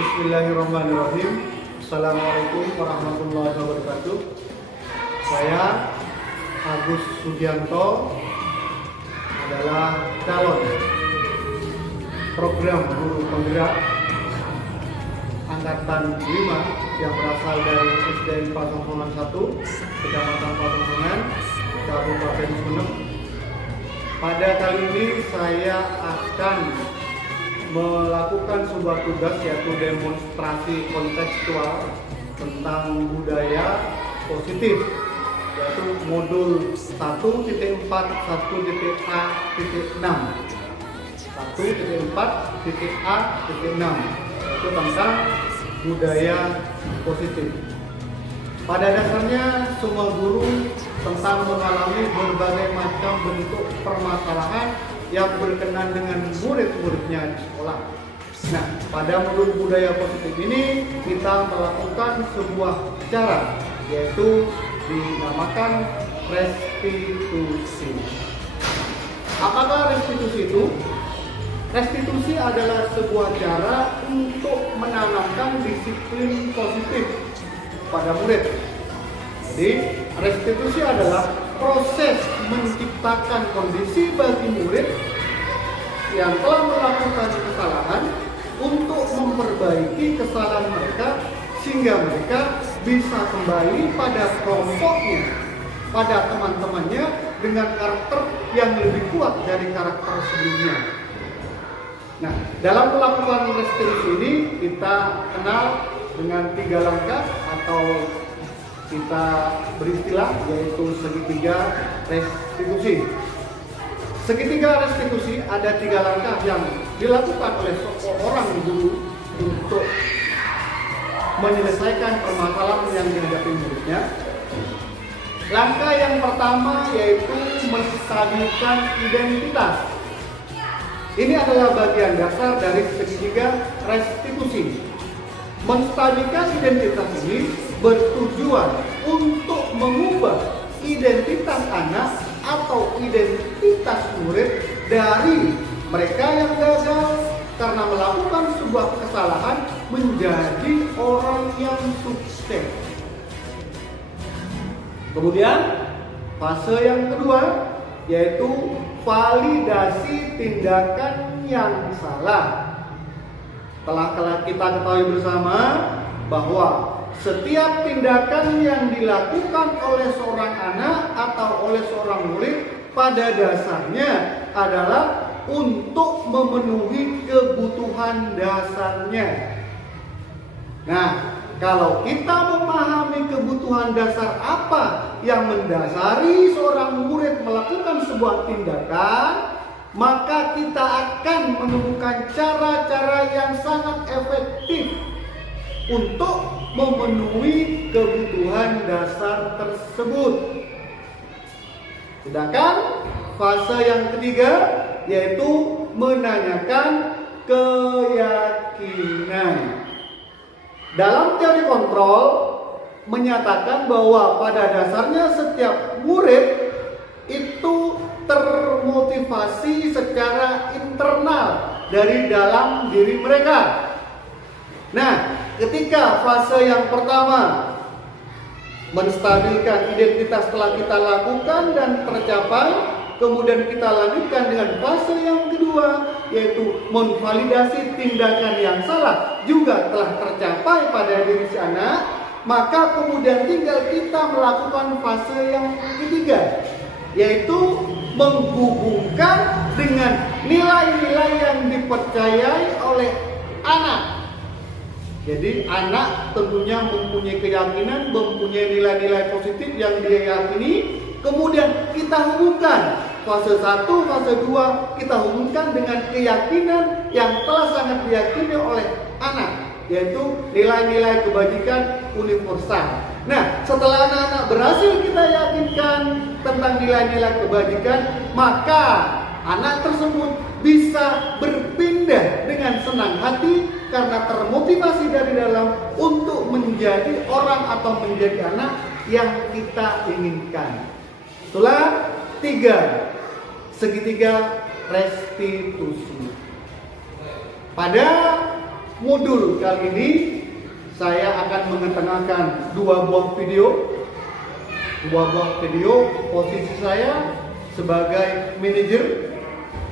Bismillahirrahmanirrahim. Assalamualaikum warahmatullahi wabarakatuh. Saya Agus Sugianto adalah calon program guru penggerak angkatan 5 yang berasal dari SDN 401 Kecamatan Patungan, Kabupaten Sumeneb. Pada kali ini saya akan melakukan sebuah tugas, yaitu demonstrasi kontekstual tentang budaya positif, yaitu modul 1.4 1.A.6 yaitu tentang budaya positif. Pada dasarnya semua guru tentang mengalami berbagai macam bentuk permasalahan yang berkenan dengan murid-muridnya di sekolah. Nah, pada modul budaya positif ini kita melakukan sebuah cara, yaitu dinamakan restitusi. Apakah restitusi itu? Restitusi adalah sebuah cara untuk menanamkan disiplin positif pada murid. Jadi, restitusi adalah proses menciptakan kondisi bagi murid yang telah melakukan kesalahan untuk memperbaiki kesalahan mereka sehingga mereka bisa kembali pada kelompoknya, pada teman-temannya dengan karakter yang lebih kuat dari karakter sebelumnya. Nah, dalam melakukan restitusi ini kita kenal dengan 3 langkah atau kita beristilah yaitu segitiga restitusi. Segitiga restitusi ada 3 langkah yang dilakukan oleh seorang guru untuk menyelesaikan permasalahan yang dihadapi muridnya. Langkah yang pertama yaitu menstabilkan identitas. Ini adalah bagian dasar dari segitiga restitusi. Menstabilkan identitas ini bertujuan untuk mengubah identitas anak atau identitas murid dari mereka yang gagal karena melakukan sebuah kesalahan menjadi orang yang sukses. Kemudian fase yang kedua yaitu validasi tindakan yang salah. Telah kita ketahui bersama bahwa setiap tindakan yang dilakukan oleh seorang anak atau oleh seorang murid pada dasarnya adalah untuk memenuhi kebutuhan dasarnya. Nah, kalau kita memahami kebutuhan dasar apa yang mendasari seorang murid melakukan sebuah tindakan, maka kita akan menemukan cara-cara yang sangat efektif untuk memenuhi kebutuhan dasar tersebut. Sedangkan fase yang ketiga yaitu menanyakan keyakinan. Dalam teori kontrol menyatakan bahwa pada dasarnya setiap murid itu termotivasi secara internal dari dalam diri mereka. Nah, ketika fase yang pertama menstabilkan identitas telah kita lakukan dan tercapai, kemudian kita lanjutkan dengan fase yang kedua yaitu memvalidasi tindakan yang salah juga telah tercapai pada diri si anak, maka kemudian tinggal kita melakukan fase yang ketiga yaitu menghubungkan dengan nilai-nilai yang dipercayai oleh anak. Jadi anak tentunya mempunyai keyakinan, mempunyai nilai-nilai positif yang dia yakini. Kemudian kita hubungkan fase 1, fase 2 kita hubungkan dengan keyakinan yang telah sangat diyakini oleh anak, yaitu nilai-nilai kebajikan universal. Nah, setelah anak-anak berhasil kita yakinkan tentang nilai-nilai kebajikan, maka anak tersebut bisa berpindah dengan senang hati karena termotivasi dari dalam untuk menjadi orang atau menjadi anak yang kita inginkan. Itulah 3 segitiga restitusi. Pada modul kali ini saya akan mengetengahkan dua buah video posisi saya sebagai manajer,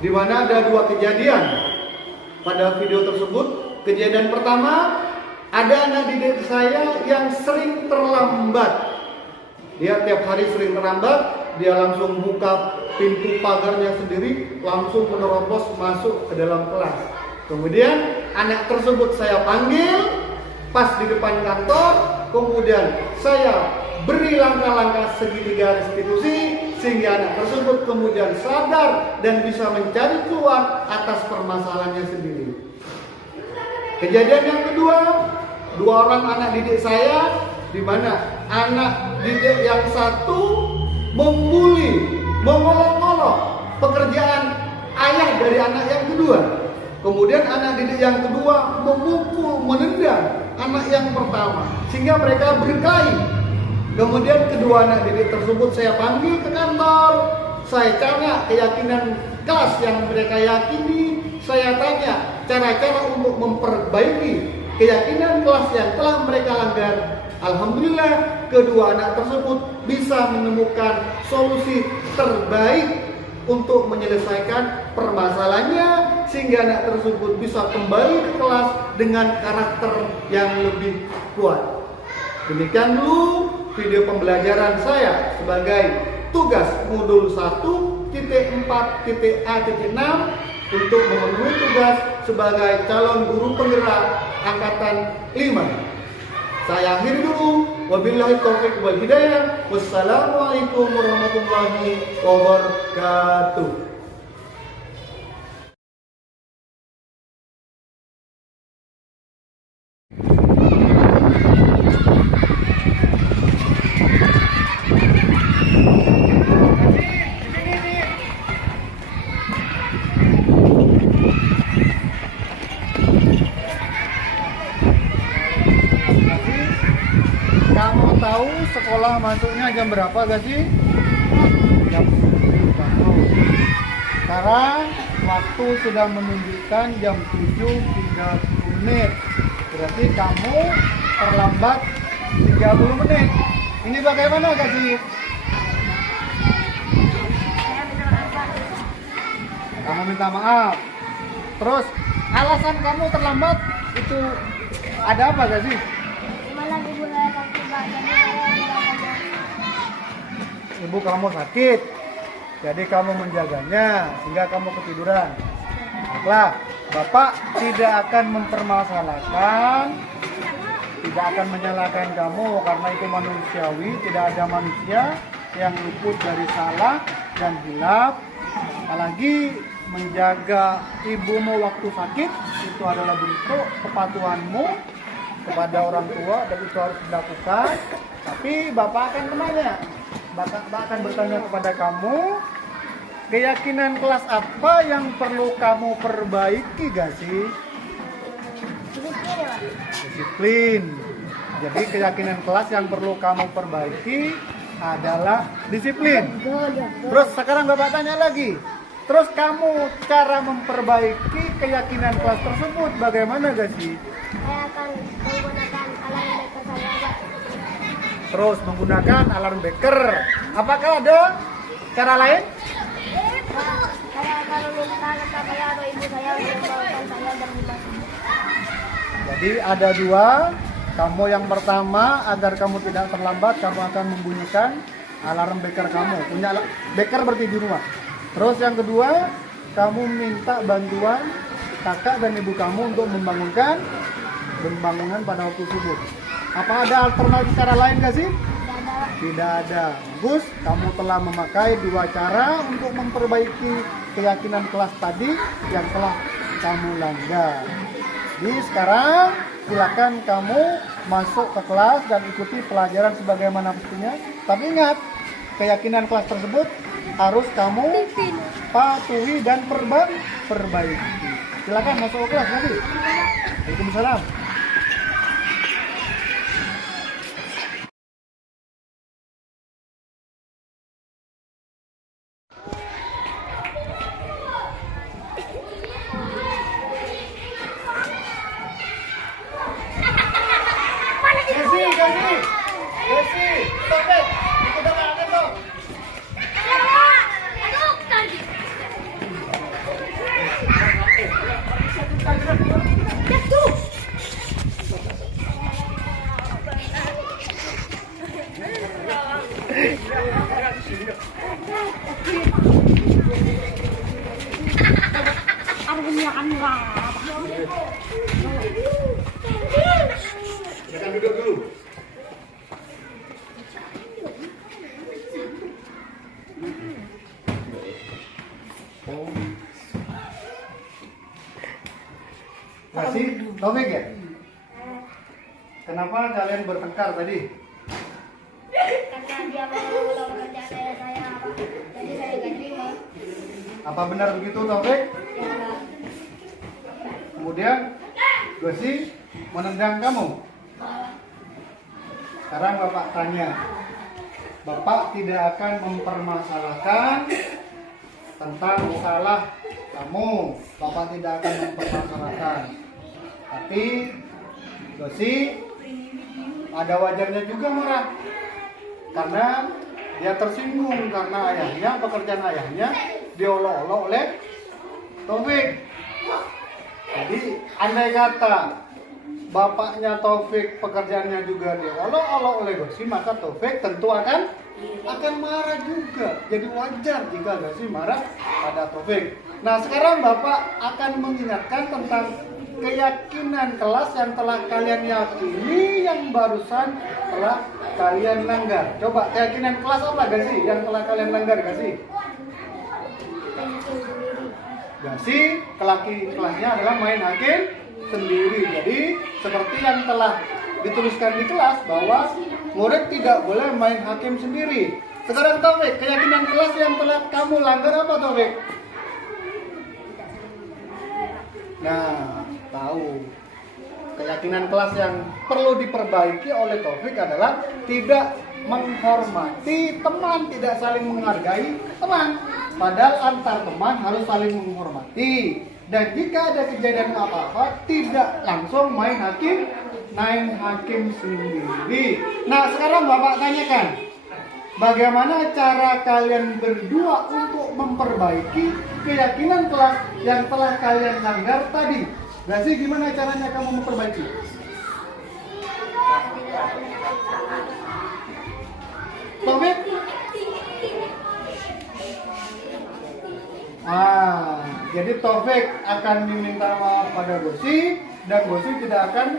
di mana ada dua kejadian pada video tersebut. Kejadian pertama, ada anak didik saya yang sering terlambat. Dia tiap hari sering terlambat, dia langsung buka pintu pagarnya sendiri, langsung menerobos masuk ke dalam kelas. Kemudian anak tersebut saya panggil pas di depan kantor, kemudian saya beri langkah-langkah segitiga restitusi sehingga anak tersebut kemudian sadar dan bisa mencari keluar atas permasalahannya sendiri. Kejadian yang kedua, dua orang anak didik saya, di mana anak didik yang satu membuli, mengolok-olok pekerjaan ayah dari anak yang kedua. Kemudian anak didik yang kedua memukul, menendang anak yang pertama, sehingga mereka berkelahi. Kemudian kedua anak didik tersebut saya panggil ke kantor, saya tanya keyakinan kelas yang mereka yakini, saya tanya cara-cara untuk memperbaiki keyakinan kelas yang telah mereka langgar. Alhamdulillah kedua anak tersebut bisa menemukan solusi terbaik untuk menyelesaikan permasalahannya, sehingga anak tersebut bisa kembali ke kelas dengan karakter yang lebih kuat. Demikian dulu video pembelajaran saya sebagai tugas modul 1.4.A.6 untuk memenuhi tugas sebagai calon guru penggerak angkatan 5. Saya akhiri dulu. Wabillahi taufiq wal hidayah. Wassalamualaikum warahmatullahi wabarakatuh. Kamu tahu sekolah masuknya jam berapa gak sih? Jam 7 pagi. Sekarang waktu sudah menunjukkan jam 7.30 menit. Berarti kamu terlambat 30 menit. Ini bagaimana gak sih? Kamu minta maaf. Terus alasan kamu terlambat itu ada apa gak sih? Ibu kamu sakit, jadi kamu menjaganya sehingga kamu ketiduran. Baiklah, Bapak tidak akan mempermasalahkan, tidak akan menyalahkan kamu karena itu manusiawi. Tidak ada manusia yang luput dari salah dan hilaf. Apalagi menjaga ibumu waktu sakit itu adalah bentuk kepatuhanmu kepada orang tua dan itu harus dilakukan. Tapi Bapak akan menanya, Bapak akan bertanya kepada kamu, keyakinan kelas apa yang perlu kamu perbaiki gak sih? Disiplin. Jadi keyakinan kelas yang perlu kamu perbaiki adalah disiplin. Terus sekarang Bapak tanya lagi, terus kamu cara memperbaiki keyakinan kelas tersebut bagaimana gak sih? Saya akan menggunakan alarm beker saya, Pak. Terus menggunakan alarm beker. Apakah ada cara lain? Pak, saya akan meminta kakak saya atau ibu saya untuk membawakan saya jam 5. Jadi ada dua. Kamu yang pertama, agar kamu tidak terlambat, kamu akan membunyikan alarm beker kamu. Punya beker berarti di rumah. Terus yang kedua, kamu minta bantuan kakak dan ibu kamu untuk membangunkan pada waktu subuh. Apa ada alternatif cara lain gak sih? Tidak ada. Bagus, kamu telah memakai dua cara untuk memperbaiki keyakinan kelas tadi yang telah kamu langgar. Jadi sekarang silakan kamu masuk ke kelas dan ikuti pelajaran sebagaimana mestinya. Tapi ingat, keyakinan kelas tersebut harus kamu patuhi dan perbaiki. Silakan masuk ke kelas nanti. Waalaikumsalam. makan murah. Silakan duduk dulu. Masih Taufik ya? Kenapa kalian bertengkar tadi? Karena dia mau melakukan kerjaan saya, Pak. Jadi saya gak terima. Apa benar begitu Taufik? Ya, Kemudian Gosi menendang kamu. Sekarang Bapak tanya, Bapak tidak akan mempermasalahkan tentang salah kamu. Bapak tidak akan mempermasalahkan. Tapi Gosi ada wajarnya juga marah. Karena dia tersinggung karena ayahnya, pekerjaan ayahnya diolok-olok oleh Taufik. Jadi andai kata bapaknya Taufik pekerjaannya juga diolok-olok oleh Gosi, maka Taufik tentu akan marah juga. Jadi wajar jika Gosi marah pada Taufik. Nah sekarang Bapak akan mengingatkan tentang keyakinan kelas yang telah kalian yakini yang barusan telah kalian langgar. Coba keyakinan kelas apa Gosi yang telah kalian langgar Gosi? Gosi kelasnya adalah main hakim sendiri. Jadi seperti yang telah dituliskan di kelas bahwa murid tidak boleh main hakim sendiri. Sekarang Taufik, keyakinan kelas yang telah kamu langgar apa Taufik? Nah, tahu. Keyakinan kelas yang perlu diperbaiki oleh Taufik adalah tidak menghormati teman, tidak saling menghargai teman. Padahal antar teman harus saling menghormati. Dan jika ada kejadian apa-apa, tidak langsung main hakim sendiri. Nah, sekarang Bapak tanyakan, bagaimana cara kalian berdua untuk memperbaiki keyakinan kelas yang telah kalian langgar tadi? Berarti gimana caranya kamu memperbaiki? Taufik? Jadi Taufik akan meminta maaf pada Gosi dan Gosi tidak akan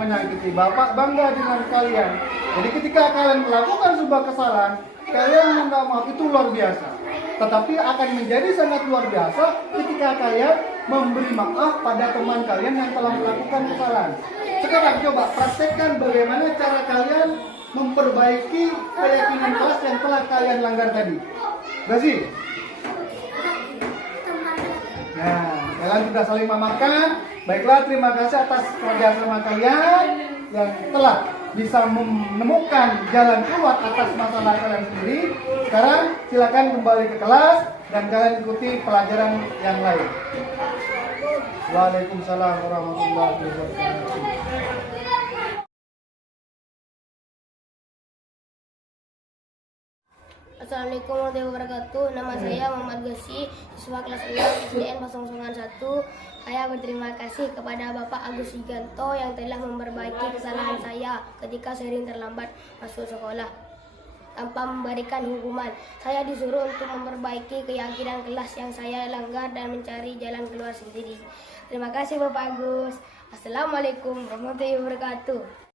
menyakiti. Bapak bangga dengan kalian. Jadi ketika kalian melakukan sebuah kesalahan, kalian minta maaf itu luar biasa. Tetapi akan menjadi sangat luar biasa ketika kalian memberi maaf pada teman kalian yang telah melakukan kesalahan. Sekarang coba praktekkan bagaimana cara kalian memperbaiki keyakinan kelas yang telah kalian langgar tadi. Gosi? Nah, kalian sudah saling memaafkan. Baiklah, terima kasih atas kerjasama kalian yang telah bisa menemukan jalan keluar atas masalah kalian sendiri. Sekarang silakan kembali ke kelas dan kalian ikuti pelajaran yang lain. Waalaikumsalam warahmatullahi wabarakatuh. Assalamualaikum warahmatullahi wabarakatuh. Nama saya Muhammad Gosi, siswa kelas 6 SDN 001. Saya berterima kasih kepada Bapak Agus Giganto yang telah memperbaiki kesalahan saya ketika sering terlambat masuk sekolah tanpa memberikan hukuman. Saya disuruh untuk memperbaiki keyakinan kelas yang saya langgar dan mencari jalan keluar sendiri. Terima kasih Bapak Agus. Assalamualaikum warahmatullahi wabarakatuh.